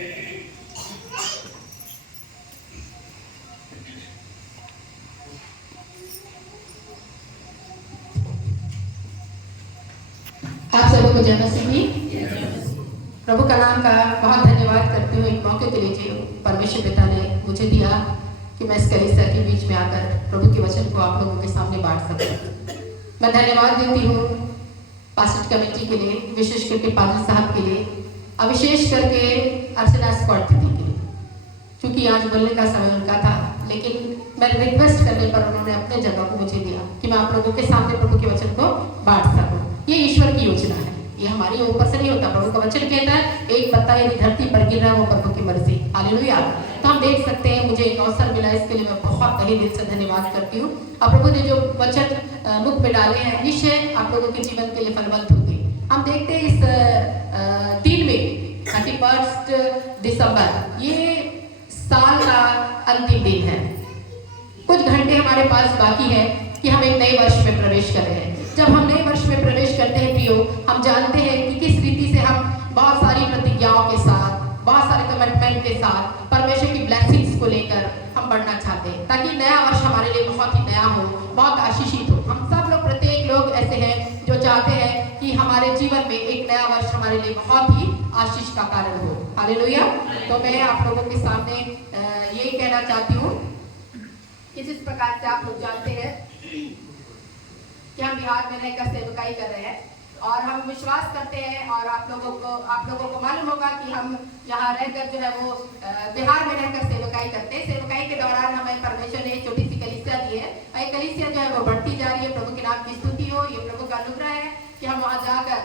आप सबों को जय मसीह। प्रभु का नाम का बहुत धन्यवाद करती हूँ एक मौके के लिए जो परमेश्वर पिता ने मुझे दिया कि मैं इस कलीसिया के बीच में आकर प्रभु के वचन को आप लोगों के सामने बांट सकूं। मैं धन्यवाद देती हूँ पास्टर कमेटी के लिए, विशेष करके पादरी साहब के लिए और विशेष करके अर्चना स्क्वाड के लिए, क्योंकि आज बोलने का समय उनका था, लेकिन मैं रिक्वेस्ट करने पर उन्होंने अपने जगह को मुझे दिया कि मैं आप लोगों के सामने प्रभु के वचन को बांट सकूं। ये ईश्वर की योजना है, ये हमारी ऊपर से नहीं होता। प्रभु का वचन कहता है एक पत्ता यदि धरती पर गिर रहा है वो प्रभु की मर्जी। हालेलुया। तो हम देख सकते हैं, मुझे एक अवसर मिला, इसके लिए मैं बहुत तहे दिल से धन्यवाद करती हूँ। और प्रभु ने जो वचन मुख में डाले हैं निश्चय आप लोगों के जीवन के लिए फलवंत होंगे। हम देखते हैं इस दिन में 31 दिसंबर ये साल का अंतिम दिन है। कुछ घंटे हमारे पास बाकी है कि हम एक नए वर्ष में प्रवेश कर रहे हैं। जब हम नए वर्ष में प्रवेश करते हैं प्रियो, हम जानते हैं कि किस रीति से हम बहुत सारी प्रतिज्ञाओं के साथ, बहुत सारे कमिटमेंट के साथ परमेश्वर की ब्लेसिंग्स को लेकर हम बढ़ना चाहते हैं, ताकि नया वर्ष हमारे लिए बहुत ही नया हो, बहुत आशीषित हो। हम सब लोग, प्रत्येक लोग ऐसे हैं जो चाहते हैं कि हमारे जीवन में एक नया वर्ष हमारे लिए बहुत ही आशीष का कारण हो। हालेलुया। तो मैं आप लोगों के सामने यही कहना चाहती हूँ कि जिस प्रकार से आप लोग जानते हैं कि हम बिहार में रहकर सेवकाई कर रहे हैं और हम विश्वास करते हैं, और आप लोगों को मालूम होगा कि हम यहाँ रहकर जो है वो बिहार में रहकर सेवकाई करते हैं। सेवकाई के दौरान हमें परमेश्वर ने छोटी सी कलीसिया दी है, और ये कलीसिया जो है वो बढ़ती जा रही है। प्रभु के नाम की स्तुति हो। ये प्रभु का अनुग्रह है कि हम वहाँ जाकर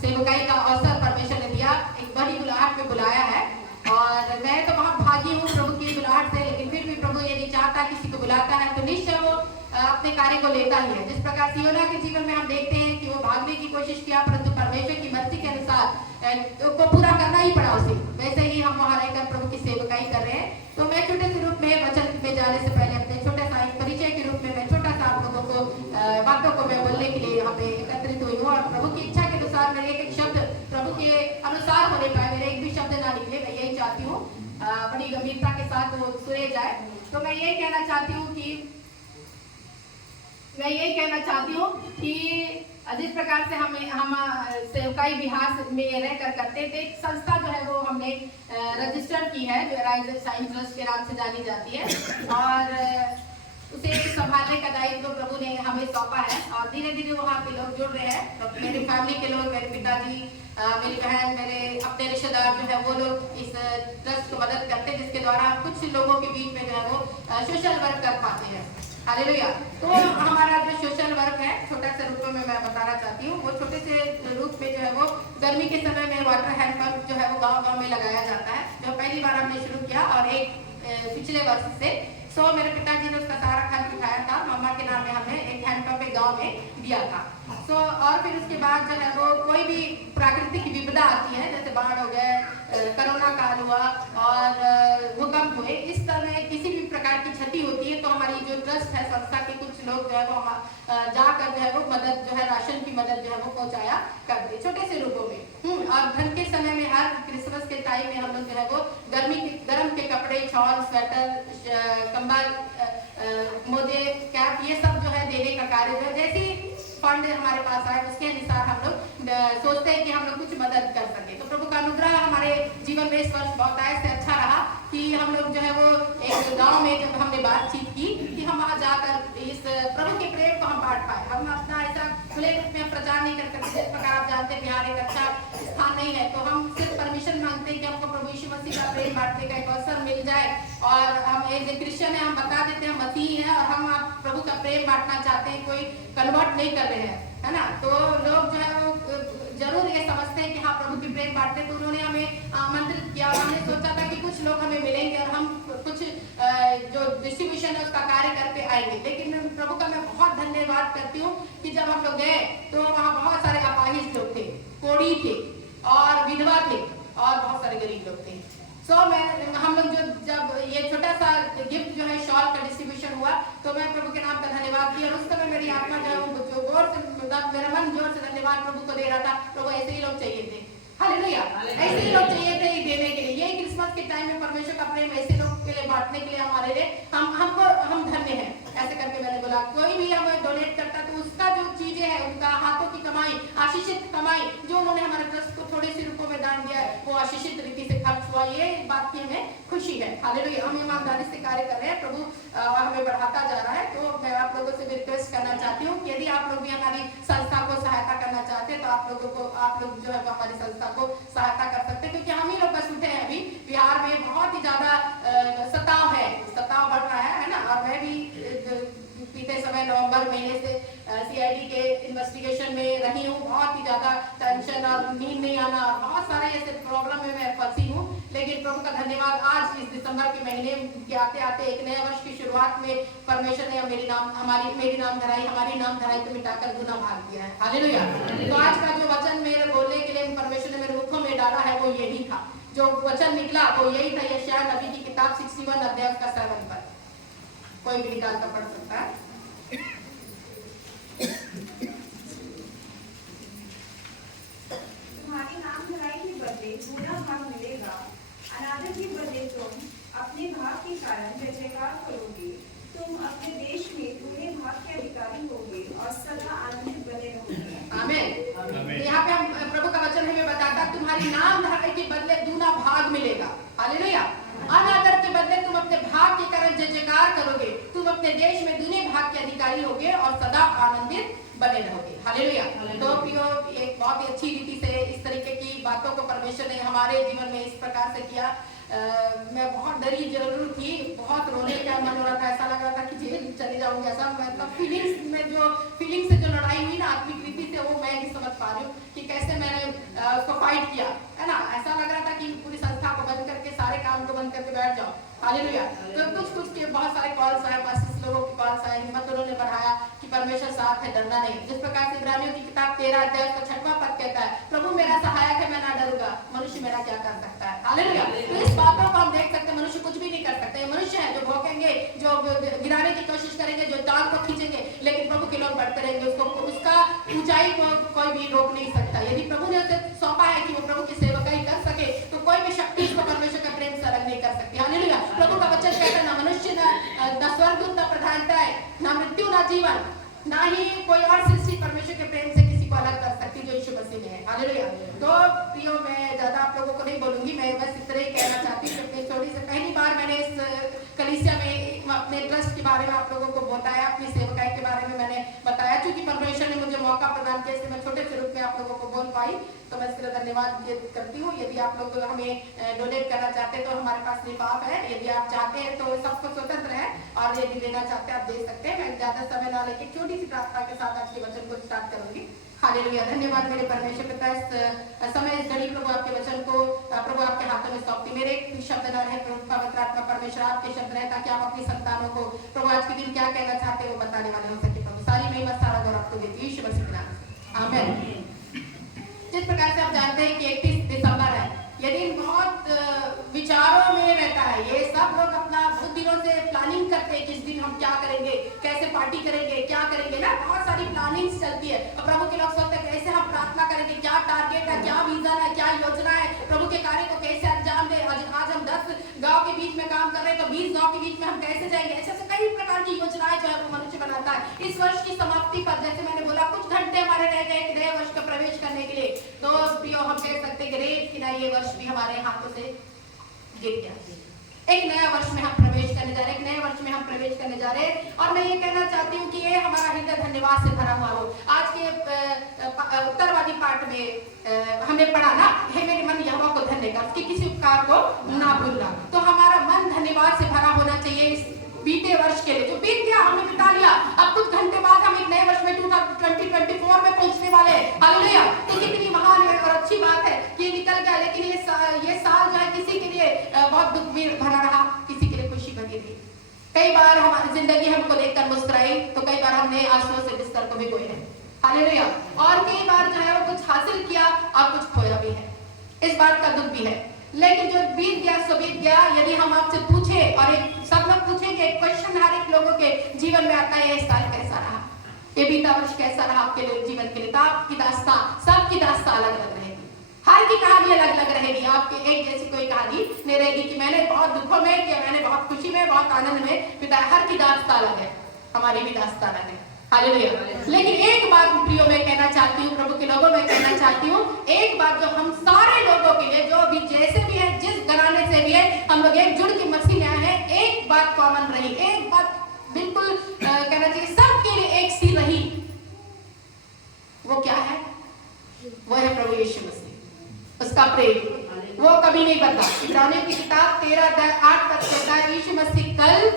सेवकाई का अवसर परमेश्वर ने दिया, एक बड़ी बुलाहट में बुलाया है। और मैं तो बहुत भागी हूँ प्रभु की बुलाहट से, लेकिन फिर भी प्रभु ये नहीं चाहता किसी को बुलाता है तो निश्चय वो अपने कार्य को लेता ही है। जिस प्रकार सियोना के जीवन में हम देखते हैं कि वो भागने की कोशिश किया, परंतु परमेश्वर की मर्जी के अनुसार को पूरा करना ही पड़ा उसे, वैसे ही हम वहाँ रहकर प्रभु की सेवकाई कर रहे हैं। तो मैं छोटे से रूप में वचन में जाने से पहले अपने छोटा सा एक परिचय के रूप में मैं छोटा सा आप लोगों को बातों को मैं बोलने के लिए यहाँ पे एकत्रित हुई हूँ। और प्रभु की इच्छा के अनुसार मेरे एक शब्द प्रभु के अनुसार होने पाए, मेरे एक भी शब्द ना निकले, मैं यही चाहती हूँ बड़ी गंभीरता के साथ वो सुने जाए। तो मैं यही कहना चाहती हूँ कि जिस प्रकार से हम सेवकाई बिहार में रहकर करते थे, एक संस्था जो है वो हमने रजिस्टर की है, जो राइज साइंस ट्रस्ट के नाम से जानी जाती है, और उसे संभालने का दायित्व प्रभु ने हमें सौंपा है। और धीरे धीरे वहाँ पे लोग जुड़ रहे हैं। तो मेरी फैमिली के लोग, मेरे पिताजी, मेरी बहन, मेरे अपने रिश्तेदार जो है वो लोग इस ट्रस्ट को मदद करते हैं, जिसके द्वारा कुछ लोगों के बीच में जो है वो सोशल वर्क कर पाते हैं। हालेलुया। तो हमारा जो सोशल वर्क है, छोटा सा रूप में मैं बताना चाहती हूँ। वो छोटे से रूप में जो है वो गर्मी के समय में वाटर हैंड पंप जो है वो गांव-गांव में लगाया जाता है, जो पहली बार हमने शुरू किया। और एक पिछले वर्ष से मेरे पिताजी ने उसका सारा खर्च उठाया था। मम्मा के नाम में हमने एक हैंड पंप गाँव में दिया था। और फिर उसके बाद जो है वो कोई भी प्राकृतिक विपदा आती है, जैसे बाढ़ हो गए, कोरोना काल हुआ और भूकंप हुए, इस तरह किसी भी प्रकार की क्षति होती है तो हमारी जो ट्रस्ट है, संस्था के कुछ लोग जो है वो जाकर जो है वो मदद जो है राशन की मदद जो है वो पहुंचाया करते छोटे से रूपों में। और ठंड के समय में हर क्रिसमस के टाइम में हम लोग जो है वो गर्म के कपड़े, शॉल, स्वेटर, कंबल, मोजे, कैप, ये सब जो है देने का कार्य जो है, जैसे फंड हमारे पास आए उसके अनुसार हम लोग सोचते हैं कि हम लोग कुछ मदद कर सके। तो प्रभु का अनुग्रह हमारे जीवन में इस वर्ष बहुत ऐसे अच्छा रहा कि हम लोग जो है वो एक गांव में जब हमने बातचीत की कि हम वहाँ जाकर इस प्रभु के प्रेम को हम बांट पाए। हम अपना ऐसा खुले रूप में प्रचार नहीं कर सकते, जिस प्रकार आप जानते हैं बिहार एक अच्छा स्थान नहीं है, तो हम सिर्फ परमिशन मांगते हैं कि हमको प्रभु यीशु मसीह का प्रेम बांटने का एक अवसर मिल जाए। और हम एज ए क्रिश्चियन है, हम बता देते हैं मसीह है और हम प्रभु का प्रेम बांटना चाहते हैं, कोई कन्वर्ट नहीं कर रहे हैं, है ना। तो लोग जो है वो जरूर ये समझते हैं कि हाँ प्रभु की प्रेम बांटते, तो उन्होंने हमें आमंत्रित किया। हमने सोचा था कि कुछ लोग हमें मिलेंगे और हम कुछ जो डिस्ट्रीब्यूशन है उसका कार्य करके आएंगे। लेकिन प्रभु का मैं बहुत धन्यवाद करती हूँ कि जब हम लोग गए तो वहाँ बहुत सारे अपाहिज लोग थे, कोढ़ी थे और विधवा थे और बहुत सारे गरीब लोग थे। हम लोग जब ये छोटा सा गिफ्ट जो है शॉल का डिस्ट्रीब्यूशन हुआ तो मैं प्रभु के नाम का धन्यवाद किया। और उस समय मेरी आत्मा जो है वो जोर से, मेरा मन जोर से धन्यवाद प्रभु को दे रहा था। प्रभु ऐसे ही लोग चाहिए थे, हालेलुया, ऐसे ही लोग चाहिए थे देने के लिए। बांटने के लिए हमारे लिए हम धन्य हैं। ऐसे करके मैंने बोला कोई भी हमें डोनेट करता तो उसका जो चीजें हैं, उनका हाथों की कमाई, आशीषित कमाई, जो उन्होंने हमारे ट्रस्ट को थोड़े से रुपयों में दान दिया है, वो आशीषित रीति से खर्च हुआ। ये बात की हमें खुशी है। हालेलुया। हम ईमानदारी से कार्य कर रहे हैं, प्रभु हमें बढ़ाता जा रहा है। तो मैं आप लोगों से रिक्वेस्ट करना चाहती हूँ कि यदि आप लोग भी हमारी संस्था को सहायता करना चाहते हैं तो आप लोग जो है हमारी संस्था को सहायता कर सकते हैं, क्योंकि हम ही लोग बस उठे हैं। अभी बिहार में बहुत ही ज्यादा सताव बढ़ रहा है ना। और मैं भी बीते समय नवंबर महीने से सीआईडी के इन्वेस्टिगेशन में रही हूँ। बहुत ही ज्यादा टेंशन और नींद नहीं आना, बहुत सारे ऐसे प्रॉब्लम में मैं फंसी हूँ। लेकिन प्रभु का धन्यवाद, आज इस दिसंबर के महीने के आते आते एक नए वर्ष की शुरुआत में परमेश्वर ने मेरी नाम धराई को मिटाकर गुना भाग दिया है। हालेलुया। तो आज का जो वचन मेरे बोलने के लिए परमेश्वर ने मेरे मुखों में डाला है वो यही था। जो वचन निकला वो यही था, यशायाह नबी की किताब 61 अध्याय का 7 पर। कोई भी निकाल कर पढ़ सकता है। तुम्हारी नाम धराई के बदले गुना भाग मिलेगा, अनादर के बदले तुम अपने भाग के कारण जय जयकार करोगे। तुम अपने देश में पूरे भाग के अधिकारी होगे और सदा आनंदित बने रहोगे। आमीन। यहाँ पे हम प्रभु का वचन हमें बताता, तुम्हारी नाम धराई के बदले दूना भाग मिलेगा। हालेलुया। अनादर के बदले तुम अपने भाग के कारण जय जयकार करोगे। तुम अपने देश में दूने भाग के अधिकारी होगे और सदा आनंदित बने रहोगे। हालेलुया। तो प्रियो, एक बहुत ही अच्छी रीति से इस तरीके की बातों को परमेश्वर ने हमारे जीवन में इस प्रकार से किया। मैं बहुत डरी जरूर थी, बहुत रोने का मन हो रहा था, ऐसा लग रहा था कि जेल चले जाऊंगी। ऐसा मतलब फीलिंग से जो लड़ाई हुई ना आत्मिक रीति से, वो मैं नहीं समझ पा रही हूँ कि कैसे मैंने उसको फाइट किया, है ना। ऐसा लग रहा था कि पूरी संस्था को बंद करके, सारे काम को बंद करके बैठ जाओ। हालेलुया। तो कुछ के बहुत सारे कॉल्स आए, 25 लोगों के कॉल्स आए, हिम्मत उन्होंने बढ़ाया कि परमेश्वर साथ है, डरना नहीं। जिस प्रकार से इब्रानियों की किताब 13 अध्याय का 6वां पद कहता है, प्रभु मेरा सहायक है, मैं ना डरूंगा, मनुष्य मेरा क्या कर सकता है। हालेलुया। तो इस बातों को हम देख सकते हैं, मनुष्य कुछ भी नहीं कर सकते। मनुष्य है जो भौंकेंगे, जो गिराने की कोशिश करेंगे, जो टांग को खींचेंगे, लेकिन प्रभु के लोग बढ़ते रहेंगे। उसका ऊंचाई को कोई भी रोक नहीं सकता। यदि प्रभु ने उसे सौंपा है कि वो प्रभु की सेवकाई कर सके, तो कोई भी शक्ति उसको परमेश्वर का प्रेम से अलग नहीं कर सकती। हालेलुया। प्रभु का वचन कहता है, ना मनुष्य, ना स्वर्गदूत, ना प्रधानता है, ना मृत्यु, ना जीवन, ना ही कोई और सृष्टि परमेश्वर के प्रेम से किसी को अलग कर सकती जो यीशु मसीह में है। हालेलुया। तो प्रियो, मैं ज्यादा आप लोगों को नहीं बोलूंगी, मैं बस इतना ही कहना चाहती हूँ कि थोड़ी सी पहली बार मैंने इस कलीसिया में अपने ट्रस्ट के बारे में आप लोगों को बताया, अपनी सेवकाई के बारे में मैंने बताया। क्योंकि परमेश्वर ने मुझे मौका प्रदान किया, इसलिए मैं छोटे से रूप में आप लोगों को बोल पाई, तो मैं इसके लिए धन्यवाद करती हूँ। यदि आप लोग हमें डोनेट करना चाहते हैं तो हमारे पास लिफाफ है, यदि आप चाहते हैं तो सबको स्वतंत्र है, और यदि देना चाहते हैं आप दे सकते हैं। मैं ज्यादा समय ना लेके छोटी सी प्रार्थना के साथ आज के वचन को स्टार्ट करूंगी। हालेलुया। धन्यवाद मेरे परमेश्वर पिता, इस समय इस घड़ी प्रभु आपके वचन को प्रभु आपके हाथों में सौंपती। मेरे शब्द न रहे प्रभु, पवित्र आत्मा परमेश्वर आपके शब्द रहे, ताकि आप अपनी संतानों को प्रभु आज के दिन क्या कहना चाहते हैं वो बताने वाले हो सके। प्रभु सारी महिमा सारा गौरव आपको देती हूं, यीशु मसीह के नाम से आमीन। जिस प्रकार से आप जानते हैं कि 31 दिसंबर है, यदि बहुत विचारों में रहता है, ये सब लोग अपना बहुत दिनों से प्लानिंग करते हैं, किस दिन हम क्या करेंगे, कैसे पार्टी करेंगे, क्या करेंगे ना, बहुत सारी प्लानिंग्स चलती है। और प्रभु के लोग सोचते हैं कैसे हम प्रार्थना करेंगे, क्या टारगेट है, क्या विजन है, क्या योजना है, प्रभु के कार्य को कैसे अंजाम दे। आज हम 10 गांव के बीच में काम कर रहे हैं, तो 20 गांव के बीच में हम कैसे जाएंगे। ऐसे कई प्रकार की योजनाएं जो है वो मनुष्य बनाता है। इस वर्ष की समाप्ति पर, जैसे मैंने बोला, कुछ घंटे हमारे रह गए एक नए वर्ष का प्रवेश करने के लिए, तो प्रियो हम कह सकते हैं कि ना ये वर्ष भी हमारे हाथों से गिर गया। एक नया वर्ष में हम प्रवेश करने जा रहे हैं, एक नए वर्ष में हम प्रवेश करने जा रहे हैं। और मैं ये कहना चाहती हूँ कि ये हमारा हृदय धन्यवाद से भरा हुआ हो। आज के उत्तरवादी पाठ में हमने पढ़ा ना, हे मेरे मन यहोवा को धन्य कर, उसके किसी उपकार को ना भूलना। तो हमारा मन धन्यवाद से भरा होना चाहिए इस बीते वर्ष के लिए जो बीत गया, हमने बिता लिया। अब कुछ घंटे बाद हम एक नए वर्ष में 2024 में पहुंचने वाले हैं। हालेलुया। तो कितनी महान है और अच्छी बात है कि ये निकल गया, लेकिन ये साल जो है किसी के लिए बहुत दुख में भरा रहा, किसी के लिए खुशी भरी रही। कई बार हमारी जिंदगी हमको देखकर मुस्कुराई, तो कई बार हमने आंसुओं से बिस्तर को भिगोए हैं। हालेलुया। और कई बार जो है वो कुछ हासिल किया और कुछ खोया भी है, इस बात का दुख भी है। लेकिन जो बीत गया सो बीत गया। यदि हम आपसे पूछे, और सब लोग पूछेंगे, एक क्वेश्चन हर एक लोगों के जीवन में आता है, ये साल कैसा रहा, ये बीता वर्ष कैसा रहा आपके जीवन के लिए। तो आपकी दास्तां, सबकी दास्तां अलग अलग रहेगी, हर की कहानी अलग अलग रहेगी। आपके एक जैसी कोई कहानी नहीं रहेगी कि मैंने बहुत दुखों में या मैंने बहुत खुशी में, बहुत आनंद में बिताया। हर की दास्तान अलग है, हमारी भी दास्तान अलग है। हालेलुया। लेकिन एक बात प्रियो मैं कहना चाहती हूँ, प्रभु के लोगों में कहना चाहती हूँ, एक बात जो हम सारे लोगों के लिए, जो भी जैसे भी है, जिस घराने से भी है, हम लोग एकजुट के मसीह में आए हैं, एक बात कॉमन रही, एक बात बिल्कुल कहना चाहिए सबके लिए एक सी रही। वो क्या है? वो है प्रभु यीशु मसीह, उसका प्रेम, वो कभी नहीं बदला। इब्रानियों की किताब 13:8 तक कहता है यीशु मसीह कल,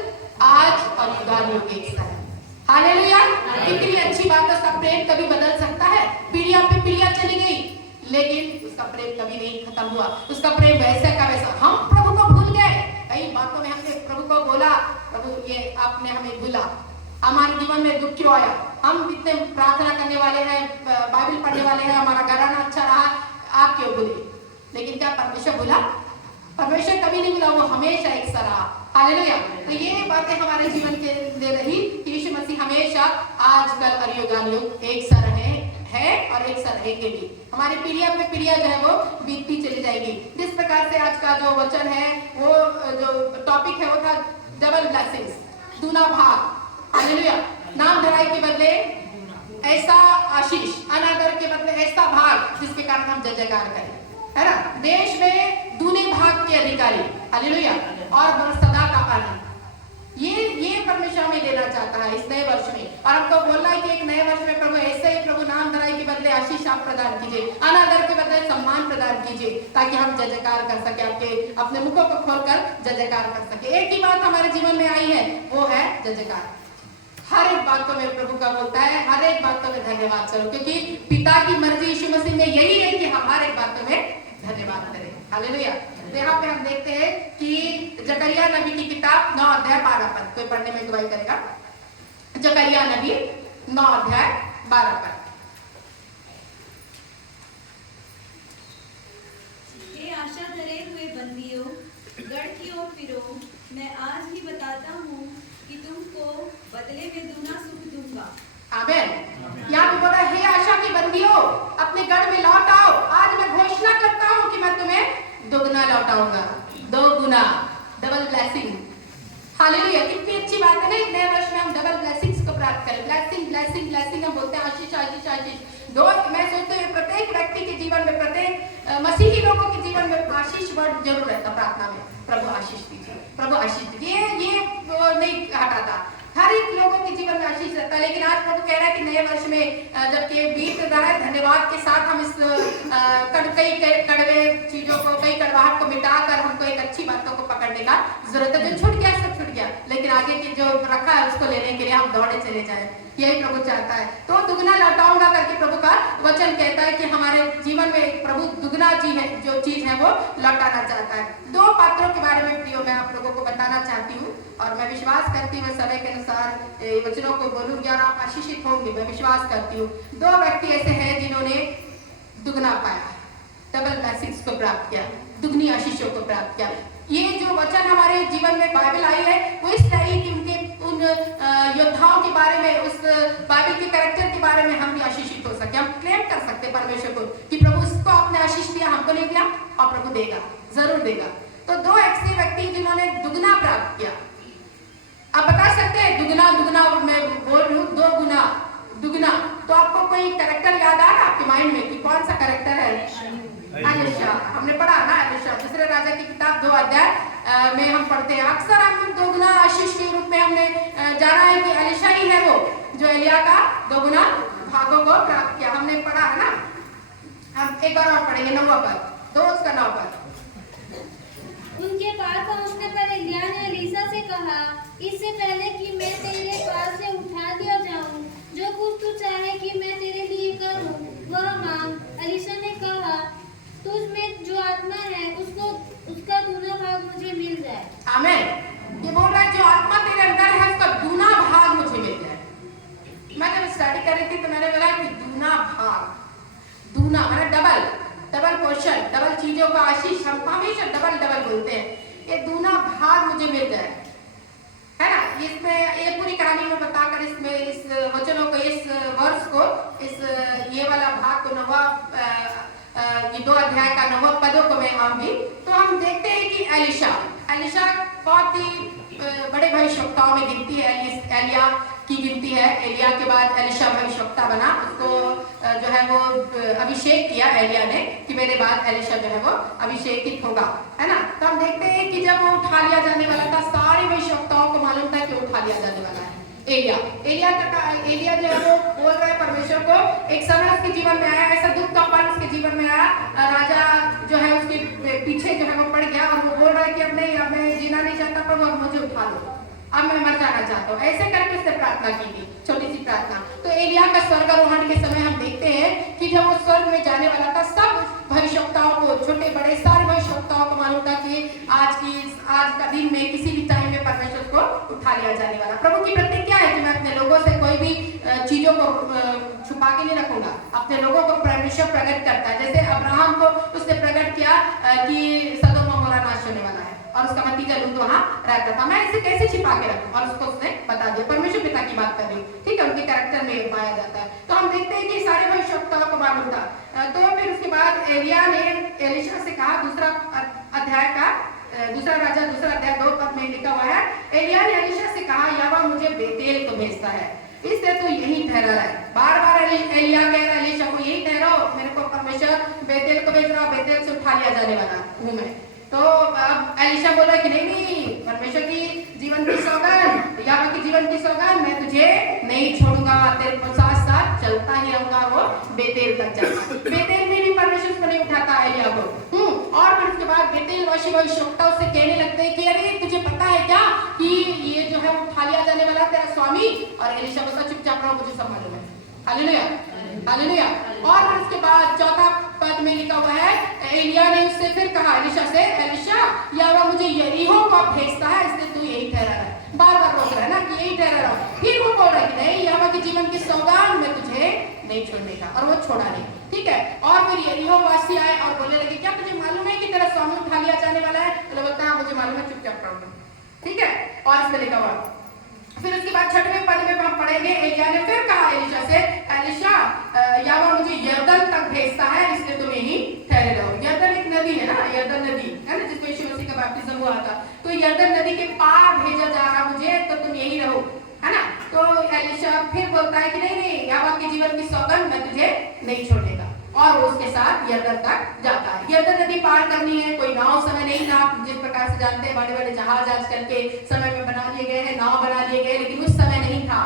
आज और युगानुयुग एक सा है। हालेलुया। कितनी अच्छी बात है, उसका प्रेम कभी बदल सकता है? पीढ़ियां पे पीढ़ियां चली गई, लेकिन उसका प्रेम कभी नहीं खत्म हुआ। उसका प्रेम वैसे का वैसा। हम प्रभु को भूल गए, कई बातों में हमने प्रभु को बोला, प्रभु ये आपने हमें भूला, हमारे जीवन में दुख क्यों आया? हम इतने प्रार्थना करने वाले हैं, बाइबल पढ़ने वाले हैं, हमारा घराना अच्छा रहा, आप क्यों भूले? लेकिन क्या परमेश्वर भूला? परमेश्वर कभी नहीं भूला, वो हमेशा एक सा रहा। हालेलुया। तो ये बातें हमारे जीवन के लिए रही कि यीशु मसीह हमेशा आज कल और युगानुयुग एक सा रहे है और एक सा रहेंगे भी। हमारी पीढ़ियां पे पीढ़ियां जो है वो बीतती चली जाएगी। जिस प्रकार से आज का जो वचन है, वो जो टॉपिक है वो था डबल ब्लेसिंग्स, दूना भाग। हालेलुया। नाम धराई के बदले ऐसा आशीष, अनादर के बदले ऐसा भाग जिसके कारण हम जय जयकार करें, है ना। देश में दूने भाग के अधिकारी, हालेलुया, और सदा का आनंद, ये परमेश्वर हमें देना चाहता है इस नए वर्ष में। और हमको बोलना है कि एक नए वर्ष में प्रभु ऐसे ही प्रभु नाम धराई के बदले आशीष आप प्रदान कीजिए, अनादर के बदले सम्मान प्रदान कीजिए, ताकि हम जय जयकार कर सके, आपके अपने मुखों को खोलकर जय जयकार कर सके। एक ही बात हमारे जीवन में आई है, वो है जय जयकार। हर एक बातों में प्रभु का बोलता है, हर एक बातों में धन्यवाद करो, क्योंकि पिता की मर्जी यीशु मसीह में यही है कि हम हर एक बातों में धन्यवाद करें। हालेलुया। यहाँ पे हम देखते हैं कि जकरिया नबी की किताब 9:12 कोई पढ़ने में दुआई करेगा? जकरिया नबी 9:12। हे आशा धरे हुए बंदियों, गढ़ की ओर फिरो, मैं आज ही बताता हूँ कि तुमको बदले में दूना सुख दूंगा। आमीन। यहाँ पे बोला हे आशा की बंदियों, अपने गढ़ में लौट आओ, आज मैं घोषणा करता हूँ कि मैं तुम्हें दोगुना लौटाऊंगा, 2 गुना, डबल ब्लेसिंग। हालेलुया। कितनी अच्छी बात है ना, एक नए वर्ष में हम डबल ब्लेसिंग्स को प्राप्त करें। ब्लेसिंग ब्लेसिंग ब्लेसिंग हम बोलते हैं, आशीष आशीष आशीष। मैं सोचती हूँ प्रत्येक व्यक्ति के जीवन में, प्रत्येक मसीही लोगों के जीवन में आशीष वर्ड जरूर रहता प्रार्थना में। प्रभु आशीष दीजिए, प्रभु आशीष दीजिए, ये नहीं हटाता, हर एक लोगों के जीवन में आशीष रहता है। लेकिन आज प्रभु कह रहा है कि नए वर्ष में जबकि बीत रहा है, धन्यवाद के साथ हम इस कई कड़वे चीजों को, कई कड़वाहट को मिटाकर हमको एक अच्छी बातों को पकड़ने का जरूरत है। जो छूट गया सब छूट गया, लेकिन आगे की जो रखा है उसको लेने के लिए हम दौड़े चले जाए, यही प्रभु चाहता है। तो दुगना लौटाऊंगा करके प्रभु का वचन कहता है कि हमारे जीवन में प्रभु दुगना जी है, जो चीज है वो लौटाना चाहता है। 2 पात्रों के बारे में प्रियो मैं आप लोगों को बताना चाहती हूँ, और मैं विश्वास करती हूँ समय के अनुसार वचनों को बोलूंगी और आप आशीषित होंगे, मैं विश्वास करती हूँ। 2 व्यक्ति ऐसे हैं जिन्होंने दुगना पाया, डबल ब्लेसिंग्स को प्राप्त किया, दुगनी आशीषों को प्राप्त किया। ये जो वचन हमारे जीवन में बाइबल आई है, वो इस तरह की उनके उन योद्धाओं के बारे में, उस बाइबल के कैरेक्टर के बारे में हम भी आशीषित हो सके। हम क्लेम कर सकते हैं परमेश्वर को कि प्रभु उसको आपने आशीष दिया, हमको नहीं दिया, और प्रभु देगा, जरूर देगा। तो 2 ऐसे व्यक्ति जिन्होंने दुगना प्राप्त किया। आप बता सकते हैं दुगना, दुगना मैं बोल रही हूँ, 2 गुना, दुगना, तो आपको कोई कैरेक्टर याद आ रहा आपके माइंड में कि कौन सा कैरेक्टर है? एलिशा। हमने पढ़ा ना एलिशा, दूसरे राजा की किताब 2 अध्याय में हम पढ़ते हैं। अक्सर हम 2 गुना आशीष के रूप में हमने जाना है कि एलिशा ही है वो जो एलिया का 2 गुना भागों को प्राप्त किया, हमने पढ़ा है ना। हम एक बार और पढ़ेंगे 9 पर, 2 उसका 9 पर। उनके पास पहुंचने पर एलिया ने एलीशा से कहा, इससे पहले कि मैं तेरे पास से उठा दिया जाऊं, जो कुछ तू चाहे कि मैं तेरे लिए करूं, वह मांग। एलीशा ने कहा, तुझ में जो आत्मा है उसका दूना भाग मुझे मिल जाए। आमीन। ये बोल रहा है जो आत्मा तेरे अंदर है उसका दूना भाग मुझे मिल जाए। मैं जब स्टडी कर रही थी तो मैंने बोला कि दूना भाग, दूना मतलब डबल पोर्शन, डबल चीजों का आशीष, हम हमेशा डबल डबल बोलते हैं। ये दूना भाग मुझे मिल जाए, है ना। इसमें ये पूरी कहानी में बताकर इसमें इस वचनों को, इस वर्ष को, इस ये वाला भाग को, नवा ये 2 अध्याय का 9 पदों को मैं आऊंगी। तो हम देखते हैं कि एलिशा बहुत ही बड़े भविष्यवक्ताओं में गिनती है। एलिया की गिनती है। एलिया के बाद एलिशा भविष्यवक्ता बना, उसको जो है वो अभिषेक किया एलिया ने कि मेरे बाद एलिशा जो है वो अभिषेकित होगा, है ना। तो हम देखते हैं कि जब वो उठा लिया जाने वाला था, सारे भविष्यवक्ताओं को मालूम था कि उठा लिया जाने वाला है। एलिया जो है वो बोल रहा है परमेश्वर को। एक समय उसके जीवन में आया, ऐसा दुख का पल उसके जीवन में आया, राजा जो है उसके पीछे जो है वो पड़ गया और वो बोल रहा है कि अब नहीं, अब मैं जीना नहीं चाहता, प्रभु अब मुझे उठा लो, अब मैं मर जाना चाहता हूँ। ऐसे करके उसने प्रार्थना की थी, छोटी सी प्रार्थना। तो एलिया का स्वर्गारोहण के समय हम देखते हैं कि जब वो स्वर्ग में जाने वाला था, सब भविष्यवक्ताओं को, छोटे बड़े सारे भविष्यवक्ताओं को मालूम था कि आज का दिन में किसी भी टाइम में परमेश्वर को उठा लिया जाने वाला। प्रभु की प्रतिज्ञा है कि मैं अपने लोगों से कोई भी चीजों को छुपा के नहीं रखूंगा। अपने लोगों को परमेश्वर प्रकट करता है। जैसे अब्राहम को उसने प्रकट किया कि सदोम और अमोरा नाश होने वाला है और उसका नतीजा लूत वहां रहता था, मैं इसे कैसे छिपा के रखूं, और उसको उसने बता दिया। परमेश्वर पिता की बात कर रही हूँ, ठीक है, उनके कैरेक्टर में पाया जाता है। तो हम देखते हैं कि सारे भविष्यवक्ताओं को मालूम था। तो फिर उसके बाद एलिया ने एलिशा से कहा, दूसरा राजा 2 अध्याय 2 पद में लिखा हुआ है, एलिया ने एलिशा से कहा, यहोवा मुझे बेतेल को भेजता है, इसलिए तो यही ठहरा है। बार बार एलिया कह रहा है एलिशा को, यही ठहराओ, मेरे को परमेश्वर बेतेल को भेज रहा, बेतेल से उठा लिया जाने वाला हूँ मैं। तो अब एलिशा बोला कि नहीं, परमेश्वर की जीवन की सौगंध, यहोवा की जीवन की सौगंध, मैं तुझे नहीं छोड़ूंगा, तेरे साथ साथ चलता ही रहूंगा। वो बेतेल तक चलता। बेतेल में भी परमेश्वर को नहीं उठाता एलिया को। और फिर उसके बाद बेतेल वासी भविष्यवक्ता उससे कहने लगते हैं कि अरे तुझे पता है क्या कि ये जो है उठा लिया जाने वाला तेरा स्वामी। और एलिशा बोलता चुपचाप रहो, मुझे सब मालूम है। Hallelujah, hallelujah. और फिर उसके बाद 4 पद में लिखा हुआ है, एलिया ने उससे फिर कहा एलिशा से, एलिशा यहोवा मुझे यरीहो को भेजता है, इसलिए तू यही ठहरा है। बार बार रोक रहा है ना कि यही ठहरा रहा। फिर वो बोल रहा है कि नहीं, यहोवा के जीवन की सौगात में तुझे नहीं छोड़ने का, और वो छोड़ा नहीं, ठीक है। और फिर यरीहो वासी आए और बोलने लगे, क्या तुझे मालूम है कि तेरा स्वामी उठा लिया जाने वाला है? तो बोलता है मुझे मालूम है, चुपचाप रहो, ठीक है। और इसमें लिखा हुआ फिर उसके बाद 6वें पद में हम पढ़ेंगे, एलिया ने फिर कहा एलिशा से, एलिशा यहोवा मुझे यरदन तक भेजता है, इसलिए तुम यहीं ठहरे रहो। यरदन एक नदी है ना, यरदन नदी है ना, जिसमें यीशु मसीह का बपतिस्मा हुआ था। तो यरदन नदी के पार भेजा जा रहा मुझे, तो तुम यहीं रहो, है ना। तो एलिशा फिर बोलता है कि नहीं, यहोवा के जीवन की सौगंध, मैं तुझे नहीं छोड़ेगा। और वो उसके साथ यरदन तक जाता है। यरदन नदी पार करनी है, कोई नाव समय नहीं था, जिस प्रकार से जानते हैं बड़े बड़े जहाज आजकल के समय में बना लिए गए हैं, नाव बना लिए गए, लेकिन उस समय नहीं था।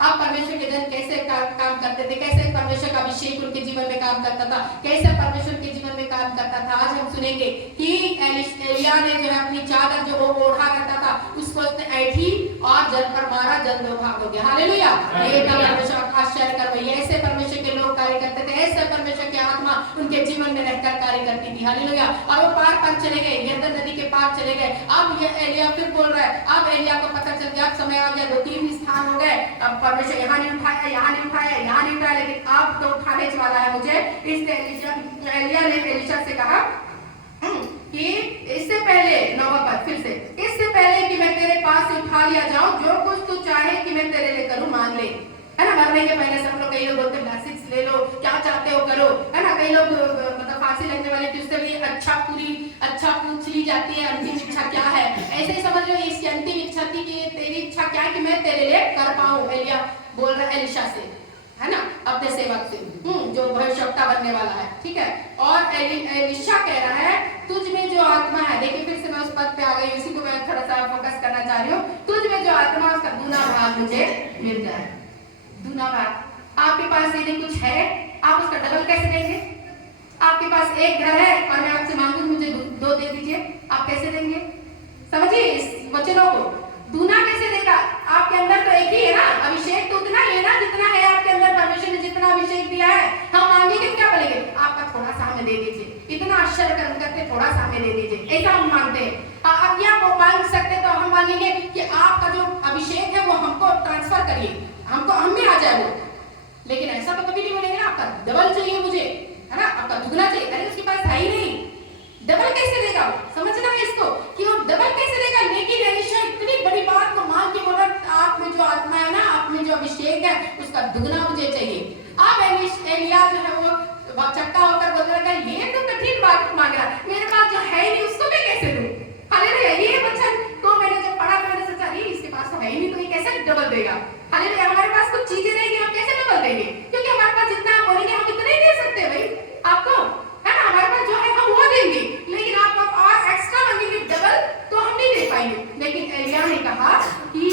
अब परमेश्वर के जन कैसे काम करते थे, कैसे परमेश्वर का अभिषेक उनके जीवन में काम करता था, कैसे परमेश्वर के जीवन में काम करता था। आज हम सुनेंगे कि एलिया ने जो है अपनी चादर जो वो ओढ़ा करता था, उसको उसने ऐठी और जल पर मारा, जल 2 भाग हो गया। हालेलुया। ये परमेश्वर आश्चर्य करवाइए। ऐसे परमेश्वर के लोग कार्य करते थे, ऐसे परमेश्वर की आत्मा उनके जीवन में रहकर कार्य करती थी। हालेलुया। और वो पार चले गए, यरदन नदी के पार चले गए। अब ये एलिया फिर बोल रहा है, अब एलिया को पता चल गया, अब समय आ गया, 2-3 स्थान हो गए, अब परमेश्वर यहाँ नहीं उठाया, यहाँ नहीं उठाया, यहाँ नहीं उठाया, लेकिन अब तो उठाने वाला है मुझे। इसलिए एलिया ने एलिशा से कहा कि इससे पहले, 9वां पद फिर से, इससे पहले कि मैं तेरे पास से उठा लिया जाऊं, जो कुछ तू चाहे कि मैं तेरे लिए करूं, मांग ले। है ना, मरने के पहले सब लोग, कई लोग बोलते ब्लेसिंग्स ले लो, क्या चाहते हो करो, है ना। कई लोग मतलब फांसी लगने वाले की उसके लिए अच्छा पूछ ली जाती है, अंतिम इच्छा क्या है। ऐसे ही समझ लो इसकी अंतिम इच्छा थी कि तेरी इच्छा क्या है कि मैं तेरे लिए कर पाऊं। एलिया बोल रहा है एलिशा से, है ना, अपने सेवक से, जो भविष्यवक्ता बनने वाला है, ठीक है। और एलिशा कह रहा है, तुझ में जो आत्मा है, देखिए फिर से मैं उस पद पे आ गई, उसी को मैं थोड़ा सा फोकस करना चाह रही हूँ। तुझ में जो आत्मा, उसका दूना भाग मुझे मिल जाए। दूना भाग आपके पास यदि कुछ है, आप उसका डबल कैसे देंगे? आपके पास एक घर है और मैं आपसे मांगू मुझे 2 दे दीजिए, आप कैसे देंगे? समझिए इस वचनों को। दूना कैसे देगा? आपके अंदर तो एक ही है ना, अभिषेक तो उतना ही है ना जितना है आपके अंदर। परमेश्वर ने जितना अभिषेक दिया है, हम मांगेंगे क्या बोलेंगे? आपका थोड़ा सा हमें दे दीजिए, इतना आश्चर्य करके थोड़ा सा हमें दे दीजिए, ऐसा हम मांगते हैं। अब या वो मांग सकते तो हम मांगेंगे कि आपका जो अभिषेक है वो हमको ट्रांसफर करिए, हमको हम में आ जाए वो। लेकिन ऐसा तो कभी नहीं बोलेंगे ना, आपका डबल चाहिए मुझे, है ना, आपका दुगना चाहिए। अरे उसके पास है ही नहीं, डबल कैसे देगा? समझना है इसको कि वो डबल कैसे देगा। लेकिन एलिशा इतनी बड़ी बात को मांग के बोला, आप में जो आत्मा है ना, आप में जो अभिषेक है, उसका दुगना मुझे चाहिए। अब एलिया जो है वो चक्का होकर बोलने लगा, ये तो कठिन बात मांग रहा है, मेरे पास जो है ही नहीं उसको मैं कैसे दूं? हालेलुया। ये वचन को मैंने जब पढ़ा तो मैंने सोचा, अरे इसके पास तो है ही नहीं, तो ये कैसे डबल देगा? हालेलुया। हमारे पास कुछ चीजें रहेगी, हम कैसे डबल देंगे? क्योंकि हमारे पास जितना हम बोलेंगे हम इतना ही दे सकते हैं भाई आपको, है ना? हमारे पास जो है हम वो देंगे, लेकिन आप और एक्स्ट्रा मांगेंगे डबल तो हम नहीं दे पाएंगे। लेकिन एलिया ने कहा कि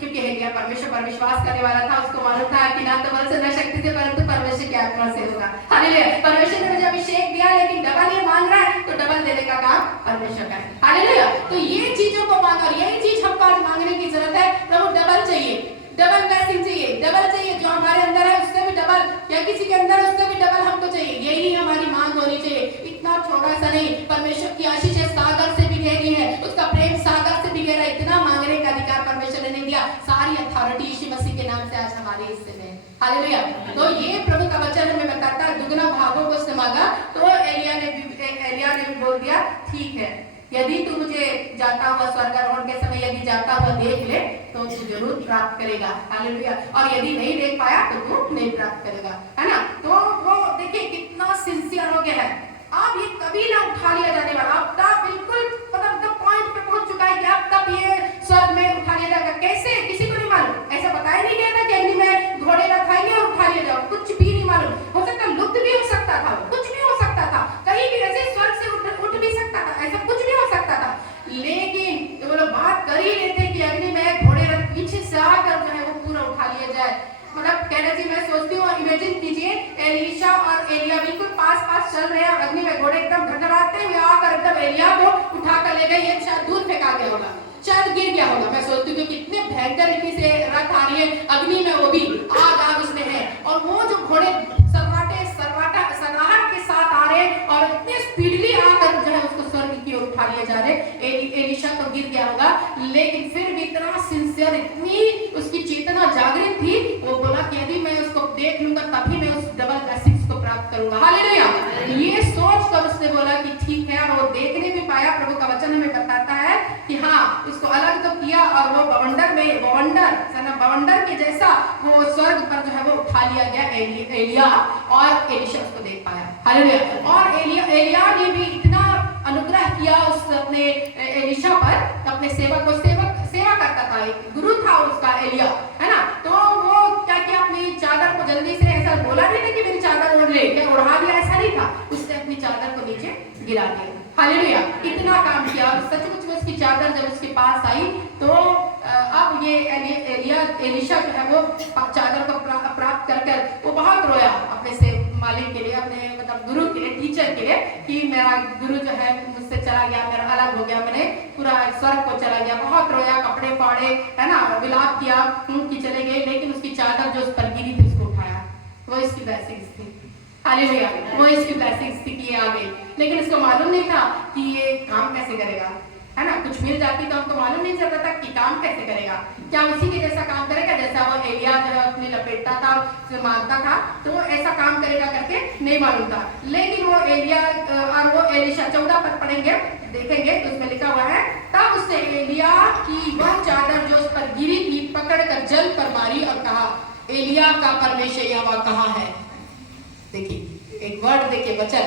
क्योंकि एलिया परमेश्वर पर विश्वास करने वाला था, उसको मालूम था कि ना तो बल से ना शक्ति से परंतु परमेश्वर की आत्मा से होगा। हालेलुया। परमेश्वर ने मुझे अभिषेक दिया, लेकिन डबल ये मांग रहा है, तो डबल देने का काम परमेश्वर का है। हालेलुया। तो ये चीजों को मांग, और यही चीज हमको आज मांगने की जरूरत है। प्रभु डबल चाहिए, डबल ब्लेसिंग चाहिए, डबल चाहिए, जो हमारे अंदर है उससे भी डबल, या किसी के अंदर है उससे भी डबल हमको चाहिए। यही हमारी मांग होनी चाहिए। इतना छोटा सा नहीं, परमेश्वर की आशीष सागर से भी गहरी है, उसका प्रेम सागर से भी गहरा। इतना मांगने का अधिकार परमेश्वर ने नहीं दिया। सारी अथॉरिटी यीशु मसीह के नाम से आज हमारे हिस्से में है। हालेलुया। तो ये प्रभु का वचन हमें बताता है, दुगना भागों को उसने मांगा, तो एलिया ने भी बोल दिया, ठीक है, यदि तू मुझे जाता हुआ स्वर्गारोहण के समय यदि जाता हुआ देख ले तो तू जरूर प्राप्त करेगा। हालेलुया। और यदि नहीं देख पाया तो तू नहीं प्राप्त करेगा, है ना? तो वो देखिए कितना सिंसियर हो गया है। आप ये कभी ना उठा लिया जाने वाला, अब तक बिल्कुल मतलब पॉइंट पे पहुंच चुका है कि अब तक ये स्वर्ग में उठा लिया जाएगा। कैसे? किसी को नहीं मालूम। ऐसा बताया नहीं गया था कि अग्नि में घोड़े रखाएंगे और उठा लिया जाओ, कुछ भी नहीं मालूम। हो सकता लुप्त भी हो सकता था, कुछ भी हो सकता था, कहीं भी ऐसे स्वर्ग से उठ भी सकता था, ऐसा कुछ भी हो सकता था। लेकिन वो लोग बात कर ही लेते कि अग्नि में घोड़े रथ पीछे से आकर जो है वो पूरा उठा लिया जाए। मतलब कहना चाहिए, मैं सोचती हूँ, इमेजिन कीजिए एलीशा और एलिया बिल्कुल पास पास चल रहे हैं, अग्नि में घोड़े एकदम घटराते हुए आकर एकदम एलिया को उठा कर ले गए। ये शायद दूर फेंका गया होगा, शायद गिर गया होगा। मैं सोचती हूँ कितने भयंकर रीति से रथ आ रही है अग्नि में, वो भी आग उसमें है, और वो जो घोड़े सराहट के साथ आ रहे और इतने स्पीडली आकर जो है उसको स्वर्ग की ओर उठा लिया जा रहे। एलीशा तो गिर गया होगा, लेकिन फिर भी इतना सिंसियर, इतनी उसकी चेतना जागृत थी, वो बोला कि यदि मैं उसको देख लूंगा तभी मैं उस डबल ब्लेसिंग्स को प्राप्त करूंगा। हालेलुया। ये सोच कर उसने बोला कि ठीक है, और वो देखने भी पाया। प्रभु का वचन हमें बताता है कि हाँ, उसको अलग तो किया, और वो बवंडर के जैसा वो स्वर्ग पर जो है वो उठा लिया गया एलिया, और एलीशा उसको देख पाया। हालेलुया। और एलिया ने भी इतना अनुग्रह किया उस अपने एलीशा पर, अपने सेवक को, सेवा करता था, एक गुरु था उसका एलिया, है ना? तो वो क्या किया, अपनी चादर को जल्दी से, ऐसा बोला नहीं था कि मेरी चादर ओढ़ ले, क्या उड़ा दिया, ऐसा नहीं था, उसने अपनी चादर को नीचे गिरा दिया। हालेलुया। इतना काम किया, और सचमुच में उसकी चादर जब उसके पास आई तो अब ये एलीशा जो है वो चादर को प्राप्त कर वो बहुत रोया अपने से मालिक के लिए, अपने मतलब गुरु के लिए, टीचर के लिए, कि मेरा गुरु जो है मुझसे चला गया, मेरा अलग हो गया, मैंने पूरा स्वर्ग को चला गया। बहुत रोया, कपड़े फाड़े, है ना, विलाप किया कि चले गए, लेकिन उसकी चादर जो उस पर गिरी थी उसको उठाया। वो इसकी ब्लेसिंग्स थी। हालेलुया। वो इसकी ब्लेसिंग्स थी कि ये आ गई, लेकिन इसको मालूम नहीं था कि ये काम कैसे करेगा, है ना? कुछ मिल जाती तो हमको मालूम नहीं चलता था कि काम कैसे करेगा, क्या उसी के जैसा काम करेगा जैसा वो एलिया जो है अपनी लपेटता था, मारता था, तो वो ऐसा काम करेगा करके नहीं मालूम था। लेकिन वो एलिया और वो एलीशा 14 पद पढ़ेंगे, देखेंगे तो उसमें लिखा हुआ है, तब उसने एलिया की वह चादर जो उस पर गिरी थी पकड़कर जल पर मारी और कहा, एलिया का परमेश्वर यहोवा कहाँ है? देखिए एक वर्ड, देखिए वचन,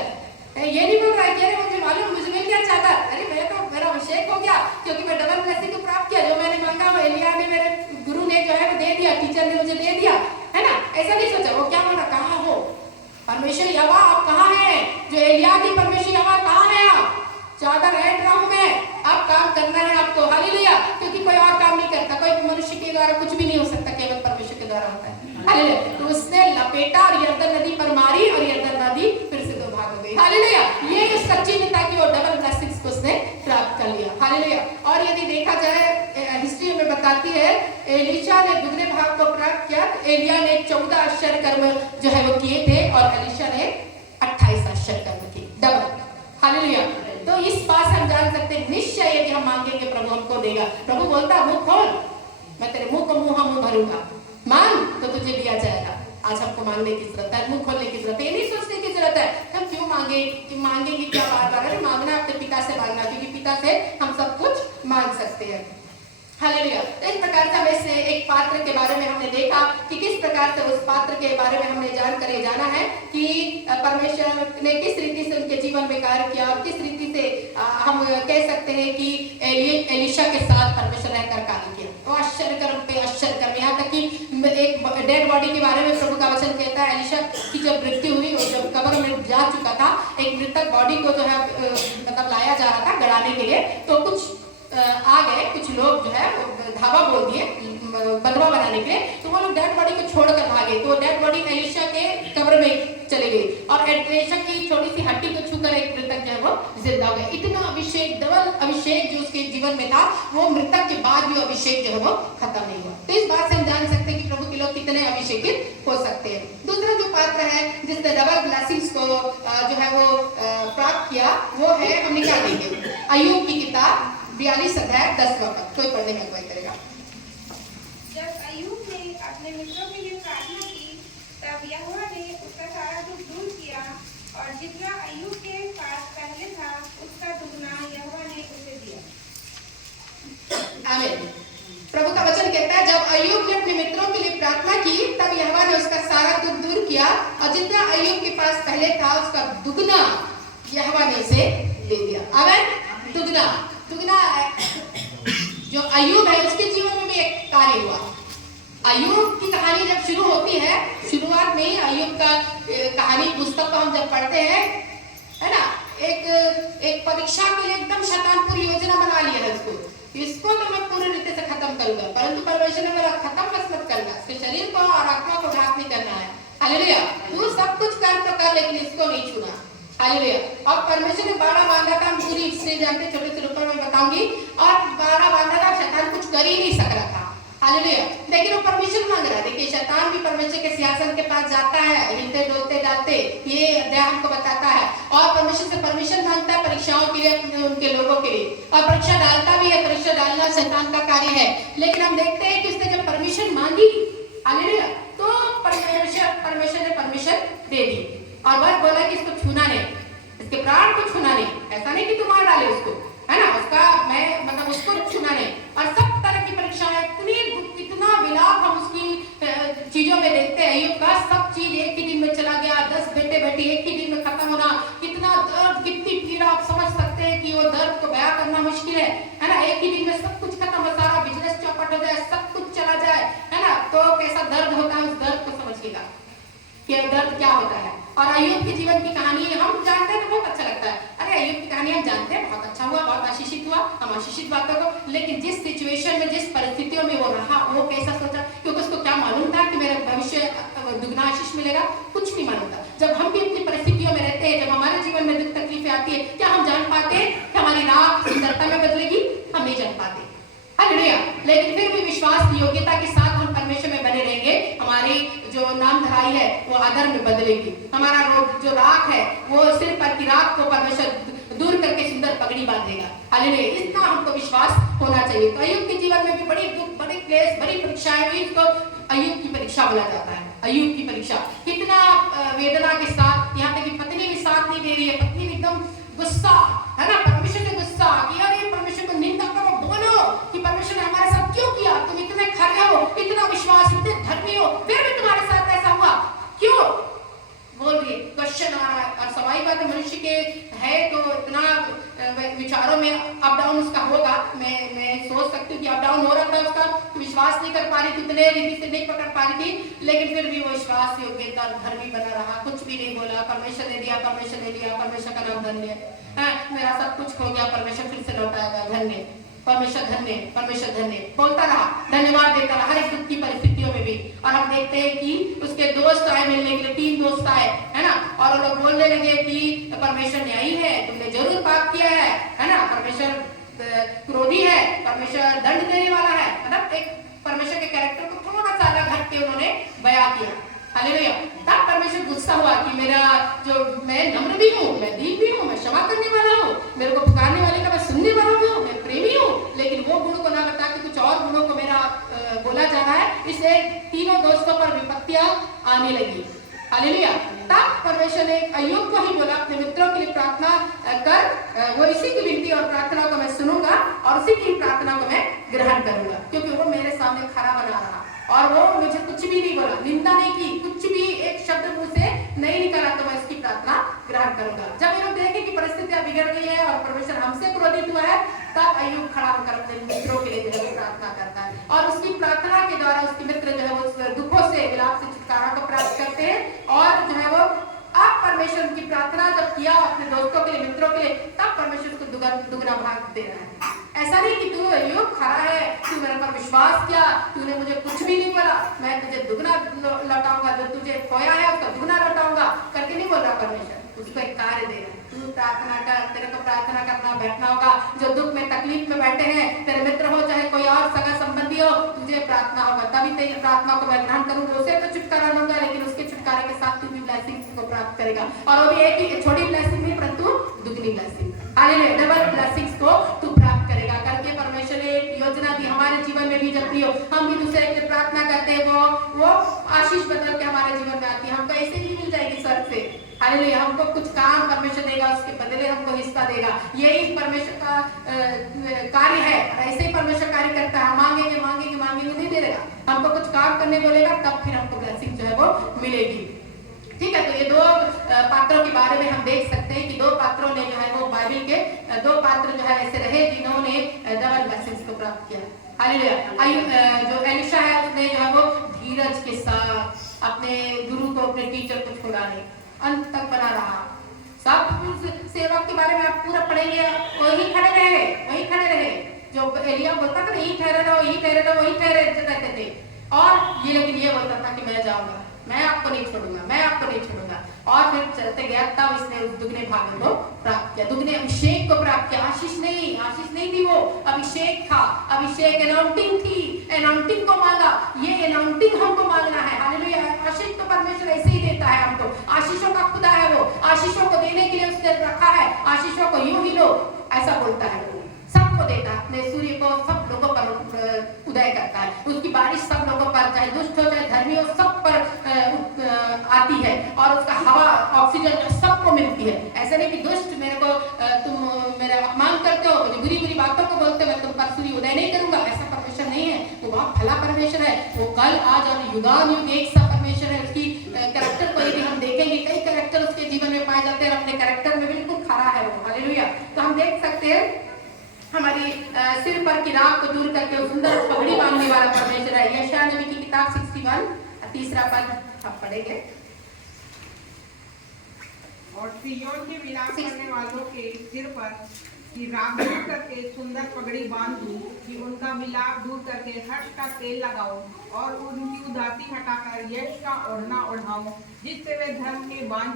ये नहीं बोल रहा है कि अरे मुझे मालूम, मुझे मिल गया चादर, अरे मेरा अभिषेक हो गया क्योंकि मैं डबल ब्लेसिंग को प्राप्त किया, जो मैंने मांगा वो एलिया ने, मेरे गुरु ने जो है वो दे दिया, टीचर ने मुझे दे दिया, है ना? ऐसा नहीं सोचा। वो क्या बोला, कहाँ हो परमेश्वर यहोवा, आप कहाँ हैं? जो एलिया की परमेश्वर यहोवा कहाँ है? आप चादर ऐड रहा हूं मैं, आप काम करना है आपको। हालेलुया। क्योंकि कोई और काम नहीं करता, कोई मनुष्य के द्वारा कुछ भी नहीं हो सकता, केवल परमेश्वर के द्वारा होता है। हालेलुया। तो उसने लपेटा और यरदन नदी पर मारी, और यरदन नदी फिर से दो भाग हो गई। हालेलुया। ये उसका चिन्ह था कि वो डबल ब्लेसिंग्स को उसने प्राप्त कर लिया। हालेलुया। और यदि देखा जाए, हिस्ट्री में बताती है, एलीशा ने दुगने भाग को प्राप्त किया, एलिया ने 14 आश्चर्य कर्म जो है वो किए थे, और एलीशा ने 28 आश्चर्य कर्म किए, डबल। हालेलुया। तो इस बात से हम जान सकते हैं निश्चय यदि हम मांगेंगे प्रभु हमको देगा। प्रभु बोलता मुंह खोल, मैं तेरे मुंह को मुंह भरूंगा, मांग तो तुझे दिया जाएगा। आज हमको मांगने की जरूरत है, मुंह खोलने की जरूरत है, ये नहीं सोचने की जरूरत है हम क्यों मांगे, कि मांगेंगे क्या बार बार। अरे मांगना अपने पिता से मांगना, क्योंकि पिता से हम सब कुछ मांग सकते हैं। हालेलुया। तो इस प्रकार से हमें से एक पात्र के बारे में हमने देखा कि किस प्रकार से उस पात्र के बारे में हमने जानकारी जाना है कि परमेश्वर ने किस रीति से उनके जीवन में कार्य किया और किस रीति से हम कह सकते हैं कि एलिशा के साथ परमेश्वर ने कर कार्य किया। तो आश्चर्य कर्म पे आश्चर्य कर्म, यहाँ तक कि एक डेड बॉडी के बारे में प्रभु का वचन कहता है एलिशा की जब मृत्यु हुई और जब कब्र में जा चुका था, एक मृतक बॉडी को जो है मतलब लाया जा रहा था गड़ाने के लिए, तो कुछ आ गए कुछ लोग जो है धावा बोल दिए बंधवा बनाने के लिए, तो वो लोग डेड बॉडी को छोड़कर भागे। तो डेड बॉडी एलिशा के कब्र में चले गई और एलिशा की छोटी सी हड्डी को छूकर एक मृतक जो है वो जिंदा हो गया। इतना अभिषेक, डबल अभिषेक जो उसके जीवन में था, वो मृतक के बाद भी अभिषेक जो है वो खत्म नहीं हुआ। तो इस बात से हम जान सकते हैं कि प्रभु के लोग कितने अभिषेकित हो सकते हैं। दूसरा जो पात्र है जिसने डबल ब्लेसिंग्स को जो है वो प्राप्त किया, वो है, हम निकाल देंगे अय्यूब की किताब 42 अध्याय 10 पद। कोई पढ़ने में अगुवाई करेगा। जब अय्यूब ने अपने मित्रों के लिए प्रार्थना की, तब यहोवा ने उसका सारा दुख दूर किया और जितना अय्यूब के पास पहले था उसका दुगना यहोवा ने उसे दिया। आमीन। प्रभु का वचन कहता है जब अय्यूब ने अपने मित्रों के लिए प्रार्थना की, तब यहोवा ने उसका सारा दुख दूर किया और जितना अय्यूब के पास पहले था उसका दुगना यहोवा ने उसे दे दिया। आमीन। दुगना जो अय्यूब है उसके जीवन में भी एक कार्य हुआ। अय्यूब की कहानी जब शुरू होती है, शुरुआत में ही अय्यूब का कहानी पुस्तक को हम जब पढ़ते हैं, है ना, एक परीक्षा के लिए एकदम शैतान पूरी योजना बना लिया है इसको तो मैं पूरी रीति से खत्म करूंगा, परंतु परमेश्वर ने बोला खत्म मत करना, इसके शरीर को और आत्मा को घात नहीं करना है। हालेलुया। तू सब कुछ कर तो कर, लेकिन इसको नहीं छूना। हालेलुया। और परमेश्वर ने 12 बांधा था, हम पूरी इससे जानते, छोटे से रूप में बताऊंगी, और 12 बांधा था, शैतान कुछ कर ही नहीं सक रहा था। हालेलुया। लेकिन वो परमिशन मांग रहा है। देखिए शैतान भी परमेश्वर के सिंहासन के पास जाता है, हिलते डोलते डालते, ये अध्याय हमको बताता है, और परमेश्वर से परमिशन मांगता है परीक्षाओं के लिए, उनके लोगों के लिए, और परीक्षा डालता भी है। परीक्षा डालना शैतान का कार्य है, लेकिन हम देखते हैं कि उसने जब परमिशन मांगी, हालेलुया, तो परमेश्वर ने परमिशन दे दी और बस बोला कि इसको छूना नहीं, इसके प्राण को छूना नहीं। ऐसा नहीं कि तुम मार डाले उसको, है ना, उसका मैं मतलब उसको छूना नहीं। और सब तरह की परीक्षाएं, इतना विलाप हम उसकी चीजों में देखते हैं। अय्यूब का सब चीज एक ही दिन में चला गया, 10 बेटे बेटी एक ही दिन में खत्म होना, कितना दर्द, कितनी पीड़ा, आप समझ सकते हैं कि वो दर्द को बयां करना मुश्किल है ना। एक ही दिन में सब कुछ खत्म हो, सारा बिजनेस चौपट हो जाए, सब कुछ चला जाए, है ना, तो कैसा दर्द होता है, उस दर्द को समझिएगा कि दर्द क्या होता है। और अय्यूब के जीवन की कहानी हम जानते हैं तो बहुत अच्छा लगता है। अरे अय्यूब की कहानी हम जानते हैं, बहुत अच्छा हुआ, बहुत आशीषित हुआ, हम आशीषित बातों को, लेकिन जिस सिचुएशन में, जिस परिस्थितियों में वो रहा, वो कैसा सोचा, क्योंकि उसको क्या मालूम था कि मेरा भविष्य दुगना आशीष मिलेगा, कुछ नहीं मालूम था। जब हम भी अपनी परिस्थितियों में रहते हैं, जब हमारे जीवन में दुख तकलीफें आती है, क्या हम जान पाते हैं कि हमारी राह सुंदरता में बदलेगी? हम नहीं जान पाते। हालेलुया। लेकिन फिर भी विश्वास की योग्यता के साथ हम परमेश्वर में बने रहेंगे, हमारी जो नाम धराई है वो आदर में बदलेगी। हमारा जो राख है वो सिर पर की राख को परमेश्वर दूर करके सुंदर पगड़ी बांधेगा। हालेलुया। इतना हमको विश्वास होना चाहिए। तो अय्यूब के जीवन में भी बड़ी दुख, बड़ी क्लेश, बड़ी परीक्षाएं हुई, इसको अय्यूब की परीक्षा बोला जाता है। अय्यूब की परीक्षा कितना वेदना के साथ, यहाँ तक कि पत्नी भी साथ नहीं दे रही है, पत्नी एकदम गुस्सा, है ना, परमेश्वर से गुस्सा कि अरे परमेश्वर को निंदा करो, बोलो कि परमेश्वर ने हमारे साथ क्यों किया, तुम इतने खरे हो, इतना विश्वास, इतने धर्मी हो, फिर भी तुम्हारे साथ ऐसा हुआ क्यों, बोल रही है, क्वेश्चन आ रहा है। और सवाई बात मनुष्य के है तो इतना विचारों में अप डाउन उसका होगा। मैं सोच सकती हूँ कि अप डाउन हो रहा था उसका, विश्वास नहीं कर पा रही थी, उतने रीति से नहीं पकड़ पा रही थी, लेकिन फिर भी वो विश्वास योग्यता धर्मी बना रहा, कुछ भी नहीं बोला, परमेश्वर ने दिया, परमेश्वर ने दिया, परमेश्वर का नाम धन्य है, मेरा सब कुछ हो गया, परमेश्वर फिर से लौटाएगा, धन्य परमेश्वर, धन्य परमेश्वर, धन्य बोलता रहा, धन्यवाद देता रहा हर एक दुख की परिस्थितियों में भी। और हम देखते हैं कि उसके दोस्त आए मिलने के लिए, 3 दोस्त आए, है ना, और वो लोग बोलने लगे कि परमेश्वर न्यायी है, तुमने जरूर पाप किया है ना, परमेश्वर क्रोधी है, परमेश्वर दंड देने वाला है, मतलब एक परमेश्वर के कैरेक्टर को थोड़ा सा अलग हट के उन्होंने बयां किया। हालेलुया। तब परमेश्वर गुस्सा हुआ कि मेरा जो, मैं नम्र भी हूँ, मैं दीन भी हूँ, मैं क्षमा करने वाला हूँ, मेरे को पुकारने वाले का मैं सुनने वाला हूँ, मैं प्रेमी हूँ, लेकिन वो गुण को ना बता के कुछ और गुणों को मेरा बोला जा रहा है, इसलिए तीनों दोस्तों पर विपत्तियां आने लगी। हालेलुया। तब परमेश्वर ने अय्यूब को ही बोला अपने मित्रों के लिए प्रार्थना कर, वो इसी की विनती और प्रार्थना को मैं सुनूंगा और उसी की प्रार्थना को मैं ग्रहण करूंगा, क्योंकि वो मेरे सामने खड़ा बना रहा और वो मुझे कुछ भी नहीं बोला, निंदा नहीं की, कुछ भी एक शब्द मुंह से नहीं निकला, तो मैं उसकी प्रार्थना ग्रहण करूंगा। जब ये लोग देखे कि परिस्थितियां बिगड़ गई है और परमेश्वर हमसे क्रोधित हुआ है, तब अय्यूब खड़ा होकर अपने मित्रों के लिए जो है प्रार्थना करता है और उसकी प्रार्थना के द्वारा उसके मित्र जो है वो उस दुखों से, विलाप से छुटकारा को प्राप्त करते हैं और जो है वो अब परमेश्वर की प्रार्थना जब किया अपने दोस्तों के लिए, मित्रों के लिए, तब परमेश्वर उसको दुगना भाग दे रहा है। ऐसा नहीं कि तू अय्यूब खड़ा है, तू मेरे पर विश्वास किया, तूने मुझे कुछ भी नहीं बोला, मैं तुझे दुगना लौटाऊंगा, जो तुझे खोया है उसका दुगना लौटाऊंगा करके नहीं बोल रहा परमेश्वर, उसको एक कार्य दे रहा है। तू प्रार्थना कर, तेरे को प्रार्थना करना बैठना होगा। जो दुख में तकलीफ में बैठे हैं, तेरे मित्र हो चाहे कोई और सगा संबंधी हो, तुझे प्रार्थना होगा, तभी तेरी प्रार्थना को मैं ग्रहण करूंगा। उसे तो छुटकारा दूंगा, लेकिन उसके छुटकारे के साथ तू भी ब्लेसिंग को प्राप्त करेगा और वो भी एक ही छोटी ब्लेसिंग नहीं परंतु दुगनी ब्लेसिंग, हालेलुया, डबल ब्लेसिंग्स को तू प्राप्त करेगा करके परमेश्वर ने योजना दी हमारे जीवन में भी। जब भी हो हम भी दूसरे के प्रार्थना करते हैं, वो आशीष बदल के हमारे जीवन में आती है, हमको ऐसे नहीं मिल जाएगी स्वर्ग से, हालेलुया। हमको कुछ काम परमेश्वर देगा, उसके बदले हमको हिस्सा देगा, यही परमेश्वर का कार्य है। ऐसे ही परमेश्वर कार्य करता है, मांगेंगे मांगेंगे मांगेंगे नहीं दे देगा, हमको कुछ काम करने बोलेगा, तब फिर हमको ब्लेसिंग जो है वो मिलेगी। ठीक है, तो ये दो पात्रों के बारे में हम देख सकते हैं कि दो पात्रों ने जो है वो बाइबल के दो पात्र जो है ऐसे रहे जिन्होंने डबल ब्लेसिंग्स को प्राप्त किया, हालेलुया। जो एलिशा है उसने जो है वो धीरज के साथ अपने गुरु को, अपने टीचर को छोड़ा नहीं, अंत तक बना रहा। सब सेवक के बारे में आप पूरा पढ़ेंगे, वही खड़े रहे, जो एलिया बोलता था यही ठहरे रहो, यही ठहरे रहो, वही ठहरे रहते थे, और ये लेकिन ये बोलता था कि मैं जाऊंगा, मैं आपको नहीं छोड़ूंगा, मैं आपको नहीं छोड़ूंगा, और फिर चलते गया, तब इसने उस दुगने भाग को प्राप्त किया, दुगने अभिषेक को प्राप्त किया। आशीष नहीं थी, वो अभिषेक था, अभिषेक एनाउंटिंग थी, एनाउंटिंग को मांगा, ये एनाउंटिंग हमको मांगना है, हालेलुया। आशीष तो परमेश्वर ऐसे ही देता है हमको, आशीषों का खुदा है वो, आशीषों को देने के लिए उसने रखा है, आशीषों को यूं ही लो ऐसा बोलता है, वो सबको देता है, अपने सूर्य को सब लोगों पर उदय करता है, उसकी बारिश सब लोगों पर, चाहे दुष्ट हो चाहे धर्मी हो, सब पर आती है, और उसका हवा ऑक्सीजन सबको मिलती है। ऐसा नहीं कि दुष्ट मेरे को तुम मेरा अपमान करते हो, मुझे बुरी बुरी बातों को बोलते हो, मैं तुम पर सूर्य उदय नहीं करूंगा, ऐसा परमेश्वर नहीं है, वो बहुत भला परमेश्वर है, वो कल आज और युगानुयुग एक सा परमेश्वर है। उसकी कैरेक्टर को यदि हम देखेंगे, कई कैरेक्टर उसके जीवन में पाए जाते हैं, अपने कैरेक्टर में बिल्कुल खरा है वो, हालेलुया। तो हम देख सकते हैं हमारी सिर पर की राख को दूर करके सुंदर पगड़ी बांधने वाला परमेश्वर है। यशायाह नबी की किताब 61 तीसरा पद हम पढ़ेंगे। और सिय्योन के विलाप करने वालों के सिर पर की राख दूर करके सुंदर पगड़ी बांध दूं, कि उनका विलाप दूर करके हर्ष का तेल लगाऊं, और उनकी उदासी हटाकर यश का ओढ़ना ओढ़ाऊं, जिससे वे धर्म के बांझ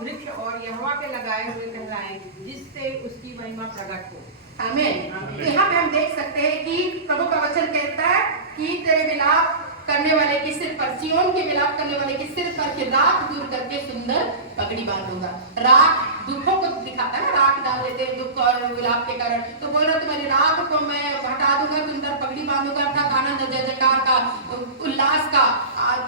वृक्ष और यहोवा के लगाए हुए कहलाएं, जिससे उसकी महिमा प्रकट हो। आमीन। तो यहाँ पे हम देख सकते हैं कि प्रभु का वचन कहता है कि तेरे विलाप करने वाले की सिर पर, सिय्योन के विलाप करने वाले की सिर पर की राख दूर करके सुंदर पगड़ी बांधूंगा। राख दुखों को दिखाता है ना, राख डाल देते हैं दुख और विलाप के कारण, तो बोल रहा तुम्हारी राख को मैं हटा दूंगा, सुंदर पगड़ी बांधूंगा, अर्थात आनंद जय जयकार का, उल्लास का।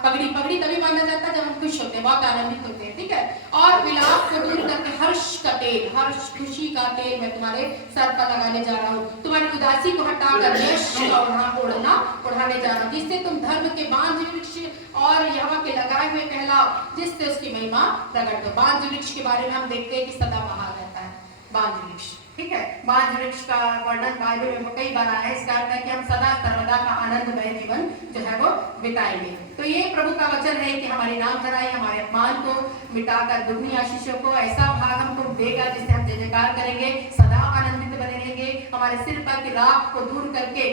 पगड़ी तभी बांधा जाता है जब हम खुश होते हैं, बहुत आनंदित होते हैं, ठीक है। और विलाप को दूर करके हर्ष का तेल, हर्ष खुशी का तेल मैं तुम्हारे सर पर लगाने जा रहा हूँ, तुम्हारी उदासी को हटाकर यश का ओढ़ना ओढ़ाने जा रहा हूँ, जिससे तुम धर्म के बांझ वृक्ष और यहोवा के लगाए हुए कहलाओ, जिससे उसकी महिमा प्रकट हो। बांझ वृक्ष के बारे में हम देखते हैं कि सदाबहार रहता है बांझ वृक्ष, ठीक है। बांझ वृक्ष का वर्णन बाइबल में कई बार आया है, इसका अर्थ है कि हम सदा सर्वदा का आनंदमय जीवन जो है वो बिताएंगे। तो ये प्रभु का वचन है कि हमारी नाम चढ़ाई, हमारे अपमान को मिटाकर दुगनी आशीषों को, ऐसा भाग हमको देगा जिससे हम जय जयकार करेंगे, सदा आनंदित बने रहेंगे, हमारे सिर पर की राख को दूर करके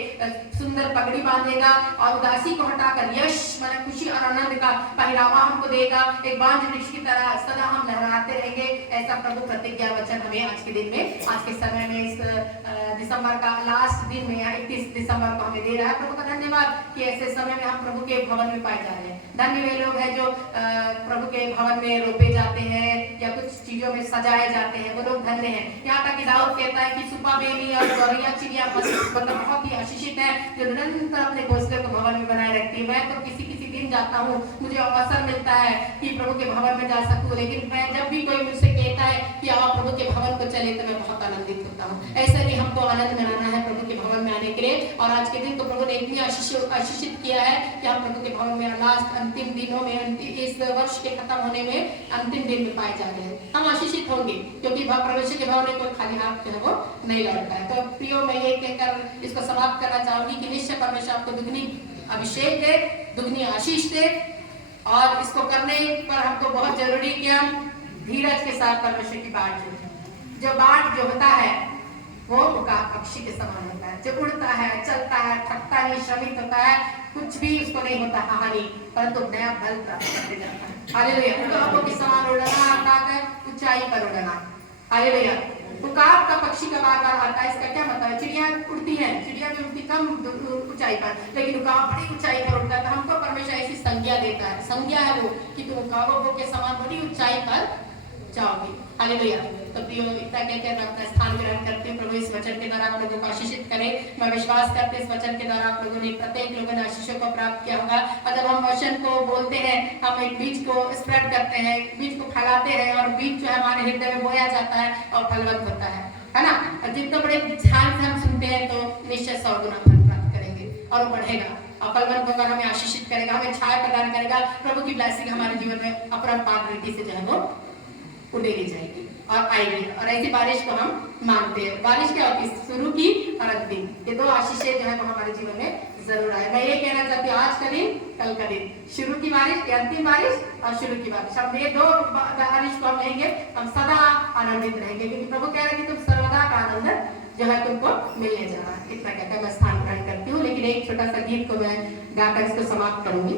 सुंदर पगड़ी बांधेगा, और उदासी को हटाकर यश माने खुशी और आनंद का पहरावा हमको देगा, एक बांझ वृक्ष की तरह सदा हम लहराते रहेंगे। ऐसा प्रभु प्रतिज्ञा वचन हमें आज के दिन में, आज के समय में, इस दिसंबर का लास्ट दिन में 31 दिसंबर को हमें दे रहा है। प्रभु का धन्यवाद कि ऐसे समय में हम प्रभु के भवन में पाए जा रहे हैं। धन्य वे लोग हैं जो प्रभु के भवन में रोपे जाते हैं या कुछ चीजों में सजाए जाते हैं, वो लोग धन्य हैं। यहाँ तक कि दाऊद कहता है कि सुपा बेनी और गौरैया चिड़िया मतलब बहुत ही आशीषित है जो निरंतर अपने घोंसले को भवन में बनाए रखती है। मैं तो किसी दिन जाता हूँ, मुझे अवसर मिलता है कि प्रभु के भवन में जा सकूं, लेकिन मैं जब भी कोई मुझसे कहता है कि आप प्रभु के भवन को चले तो मैं बहुत आनंदित होता हूँ। ऐसे भी हमको आनंद मनाना है प्रभु के भवन में आने के लिए। और आज के दिन तो प्रभु ने इतनी आशीषित किया है कि हम प्रभु के भवन में लास्ट अंतिम दिनों में, इस वर्ष के खत्म होने में अंतिम दिन में पाए जा रहे हैं। हम आशीषित होंगे क्योंकि परमेश्वर के भवन में कोई खाली हाथ जो है वो नहीं लौटता है। तो प्रियो, मैं ये कहकर इसको समाप्त करना चाहूंगी कि निश्चय परमेश्वर आपको दुगनी अभिषेक दे, दुगनी आशीष दे। और इसको करने पर हमको बहुत जरूरी कि हम धीरज के साथ परमेश्वर की बाट जो बाट जो होता है वो उकाब पक्षी के समान होता है, जो उड़ता है, चलता है, थकता नहीं, श्रमित होता है, कुछ भी उसको नहीं होता हानि, परंतु नया बल प्राप्त करते जाता है। हालेलुया। उकाबों के समान उड़ना आता है, ऊंचाई पर उड़ना। हालेलुया। उकाब का पक्षी का बार बार आता है, इसका क्या मतलब है? चिड़िया उड़ती है, चिड़िया भी उड़ती कम ऊंचाई पर, लेकिन उकाब बड़ी ऊंचाई पर उड़ता है। तो हमको परमेश्वर ऐसी संज्ञा देता है, संज्ञा है वो कि तुम उकाबों के समान बड़ी ऊंचाई पर जाओगे। हालेलुया। तो प्रियो, इतना कहकर मैं अपना स्थान ग्रहण करती हूँ। प्रभु इस वचन के द्वारा आप लोगों को आशीषित करे। मैं विश्वास करती हूँ इस वचन के द्वारा आप लोगों ने, प्रत्येक लोगों ने आशीषों को प्राप्त किया होगा। और जब हम वचन को बोलते हैं, हम एक बीज को स्प्रेड करते हैं, बीज को फैलाते हैं, और बीज जो है हमारे हृदय में बोया जाता है और फलवंत होता है ना। और जितने बड़े ध्यान से हम सुनते हैं तो निश्चय 100 गुना फल प्राप्त करेंगे और वो बढ़ेगा और फलवंत होकर हमें आशीषित करेगा, हमें छाया प्रदान करेगा। प्रभु की ब्लेसिंग हमारे जीवन में अपरंपार रीति से जो है वो उड़ेगी जाएगी और आएगी। और ऐसी बारिश को हम मानते हैं। बारिश क्या होती है? शुरू की और अंतिम, ये दो आशीषें जो है वो हमारे जीवन में जरूर आए। मैं ये कहना चाहती हूँ, आज का दिन, कल का दिन, शुरू की बारिश, अंतिम बारिश और शुरू की बारिश, हम ये दो बारिश को हम लेंगे, हम सदा आनंदित रहेंगे, क्योंकि प्रभु कह रहे हैं कि तुम सर्वदा का आनंद जो है तुमको मिलने जा रहा है। इतना कहकर मैं स्थान ग्रहण करती हूँ। लेकिन एक छोटा सा गीत को मैं गाकर इसको समाप्त करूंगी।